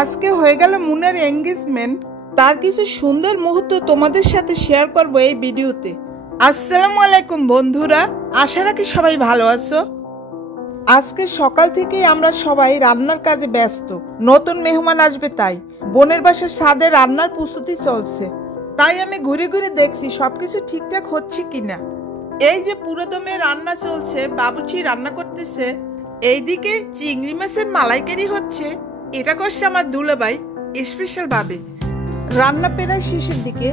আজকে হয়ে গেল মুনার এঙ্গেজমেন্ট। তার কিছু সুন্দর মুহূর্ত তোমাদের সাথে শেয়ার করব এই ভিডিওতে। আসসালামু আলাইকুম বন্ধুরা, আশা রাখি সবাই ভালো আছো। আজকে সকাল থেকেই আমরা সবাই রান্নার কাজে ব্যস্ত। নতুন মেহমান আসবে, তাই বোনের বাসার ছাদে রান্নার প্রস্তুতি চলছে। তাই আমি ঘুরে ঘুরে দেখছি সবকিছু ঠিকঠাক হচ্ছে কিনা। এই যে পুরোদমে রান্না চলছে, বাবুর্চি রান্না করতেছে, এইদিকে চিংড়ি মাছের মালাইকারি হচ্ছে। এটা করছে আমার দুলাভাই স্পেশাল ভাবে। রান্না প্রায় শেষের দিকে।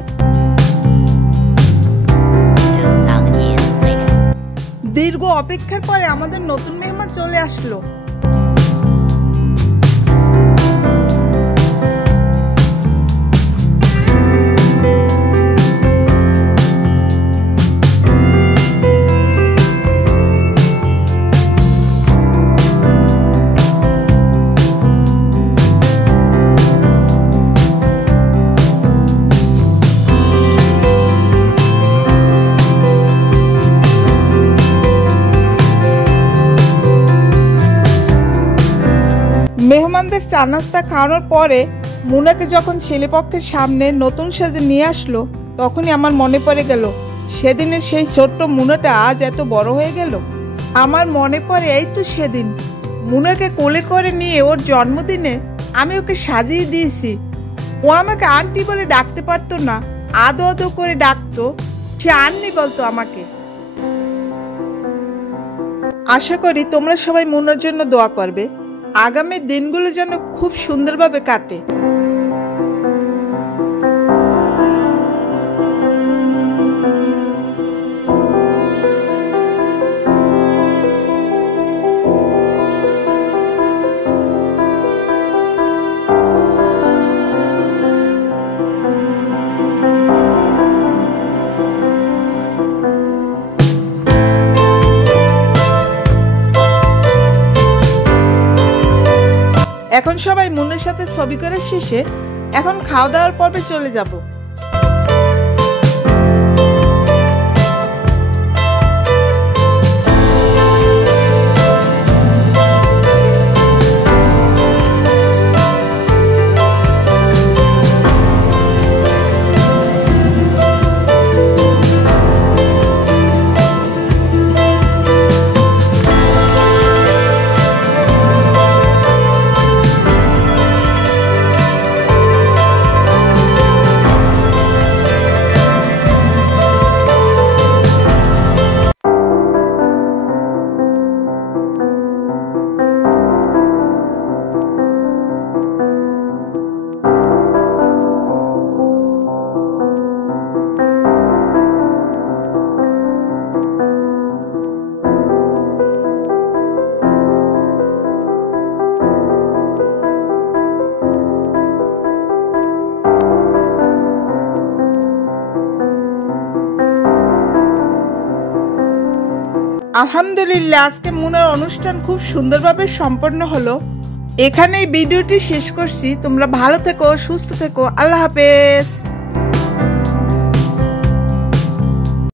দীর্ঘ অপেক্ষার পরে আমাদের নতুন মেহমান চলে আসলো। মেহমানদের চা নাস্তা খাওয়ানোর পরে মুনাকে যখন ছেলেপক্ষের সামনে নতুন সাজে নিয়ে আসলো, তখনই আমার মনে পড়ে গেল সেদিনের সেই ছোট্ট মুনাটা আজ এত বড় হয়ে গেল। আমার মনে পড়ে এই তো সেদিন মুনাকে কোলে করে নিয়ে ওর জন্মদিনে আমি ওকে সাজিয়ে দিয়েছি। ও আমাকে আন্টি বলে ডাকতে পারতো না, আদো আদো করে ডাকতো, সে আন্নি বলতো আমাকে। আশা করি তোমরা সবাই মুনার জন্য দোয়া করবে, আগামী দিনগুলো যেন খুব সুন্দরভাবে কাটে। এখন সবাই মুনের সাথে ছবি করা শেষে এখন খাওয়া দাওয়ার পর্বে চলে যাব। আলহামদুলিল্লাহ, আজকে মুনার অনুষ্ঠান খুব সুন্দরভাবে সম্পন্ন হলো। এখানেই ভিডিওটি শেষ করছি। তোমরা ভালো থেকো, সুস্থ থেকো। আল্লাহ হাফেজ।